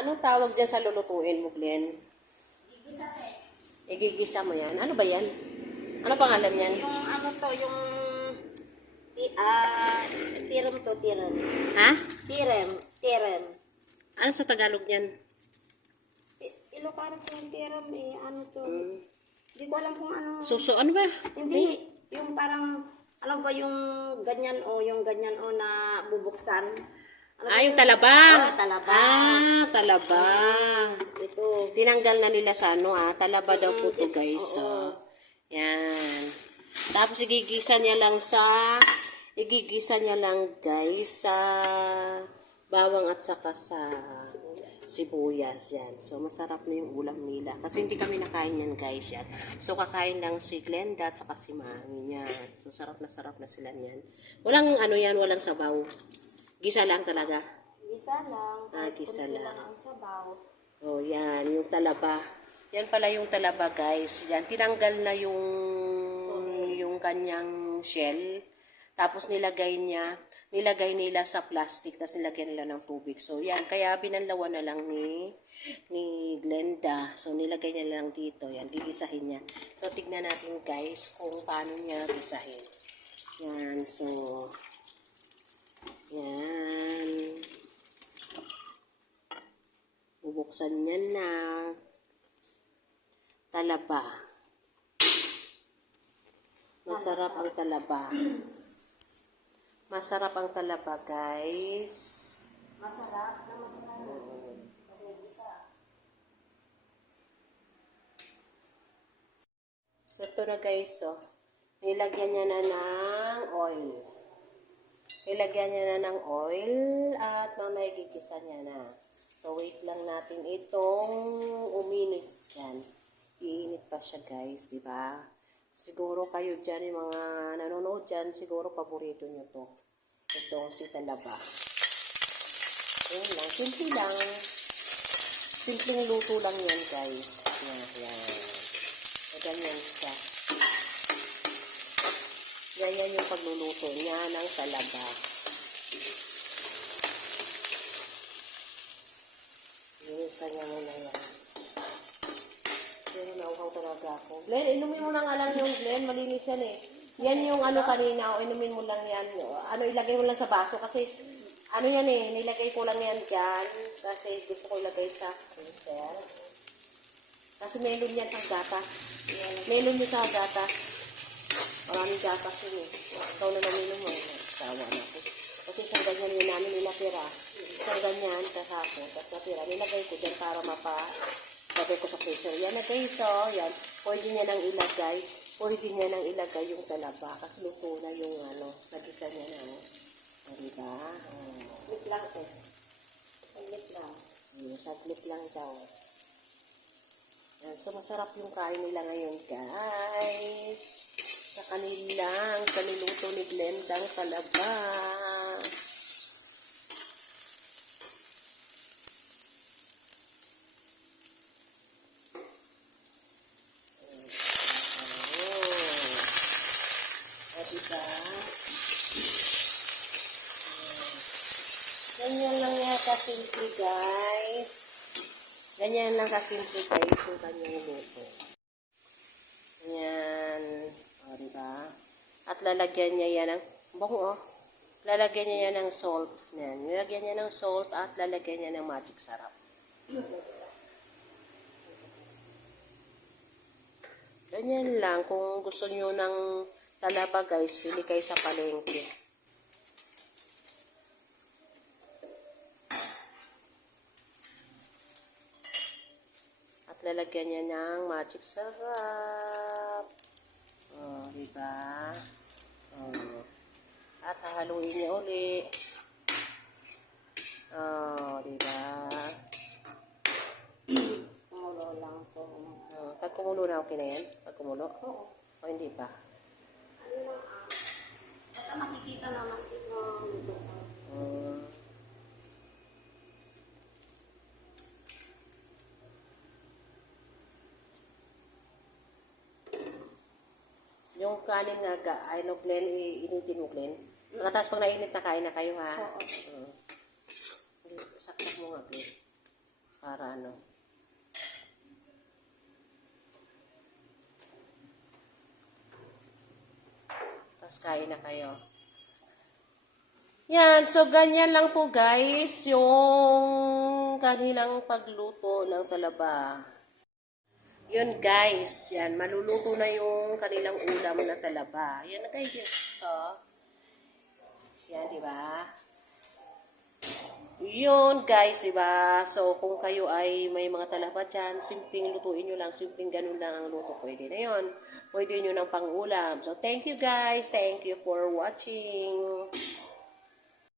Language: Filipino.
Anong tawag dyan sa lulutuin mo, Glenn? Igigisa mo yan. Ano ba yan? Ano pangalan yan? Yung ano to, yung tirem to, tirem. Ha? Tirem. Ano sa Tagalog yan? Ilocano po yung tirem eh, ano to. Hindi ko alam kung ano. Suso, ano ba? Hindi, yung parang, ano ba yung ganyan o na bubuksan. Ano Yung talaba. Talaba. Talaba. Ito. Tinanggal na nila sa ano talaba daw po to guys. So, yan. Tapos igigisa niya lang guys sa bawang at saka sa sibuyas yan. So masarap na yung ulam nila. Kasi hindi kami nakain yan guys yan. So kakain lang si Glenda at saka si Mami niya. So sarap na sila niyan. Walang ano yan, walang sabaw. Gisa lang talaga. Gisa lang. Gisa lang. Ang sabaw. Oh, yan. Yung talaba. Yan pala yung talaba, guys. Yan. Tinanggal na yung kanyang shell. Tapos nilagay nila sa plastic. Tapos nilagyan nila ng tubig. So, yan. Kaya binanlawan na lang ni Glenda. So, nilagay niya lang dito. Yan. Gigisahin niya. So, tignan natin, guys, kung paano niya gisahin. Yan. So, yan. Bubuksan niya na. Talaba. Masarap ang talaba. Masarap ang talaba, guys. Masarap. So, ito na guys, nilagyan niya na ng oil. Nilagyan niya na ng oil at gigisa niya na. So, wait lang natin itong uminit yan. Iinit pa siya guys, di ba? Siguro kayo dyan, yung mga nanonood dyan, siguro paborito nyo to. Ito, si talaba. Ayan lang, simple lang. Simpleng luto lang yan guys. Yan. Ganyan siya. Ganyan yung pagluluto niya ng talaba. Kanya mo na yan. Pero nauhaw talaga ako. Glenn, inumin mo na nga lang yung Glenn. Malinis yan eh. Yan yung ano kanina. Inumin mo lang yan. Ilagay mo lang sa baso. Kasi ano yan eh. Nilagay ko lang yan dyan. Kasi gusto ko ilagay sa freezer. Kasi melon yan sa gatas. Melon yun sa gatas. Maraming gatas yun eh. Ikaw na naminom mo. Sawa na ako. Kasi isang ganyan yun namin nilapira. Isang ganyan, kasako. Tapos natira. Nilagay ko dyan para lagay ko sa freezer. Yan na guys, yan. Pwede niya nang ilagay. Yung talaba. Kasi luto na yung nagisa niya na. Diba? Saglit lang eh. Saglit lang. Saglit lang daw. Yan. So, masarap yung kain nila ngayon, guys. Sa kanilang kaniluto ni Glendang talaba. Diba? Ganyan lang yan kasimple guys. Ganyan lang kasimple guys yung kanyang luto. Yan. Diba? At lalagyan niya yan ng lalagyan niya yan ng salt. Yan. Lalagyan niya ng salt at lalagyan niya ng magic sarap. Ganyan lang. Kung gusto niyo ng talaba guys, pili kayo sa palengke. At lalagyan niya ng magic sarap. Diba? At hahaluin niya uli. Diba? Kumulo lang to. Pag kumulo na, okay na yan? Pag kumulo? Oo. O hindi pa? Ano lang basta makikita naman ito luto ko. Yung kanin nga, Glenn, initin mo, Glenn. Tapos pag nainit na kain na kayo, ha? Oo. Saksak mo nga, Glenn. Para ano. Tapos kain na kayo. Yan, so ganyan lang po guys yung kanilang pagluto ng talaba. Yun guys, yan, maluluto na yung kanilang ulam na talaba. Yan na guys, so, yan, di ba? Yun guys, di ba? So, kung kayo ay may mga talaba dyan, simpleng lutuin nyo lang, simpleng ganun lang ang luto. Pwede na yun. Pwede nyo ng pang-ulam. So, thank you guys. Thank you for watching.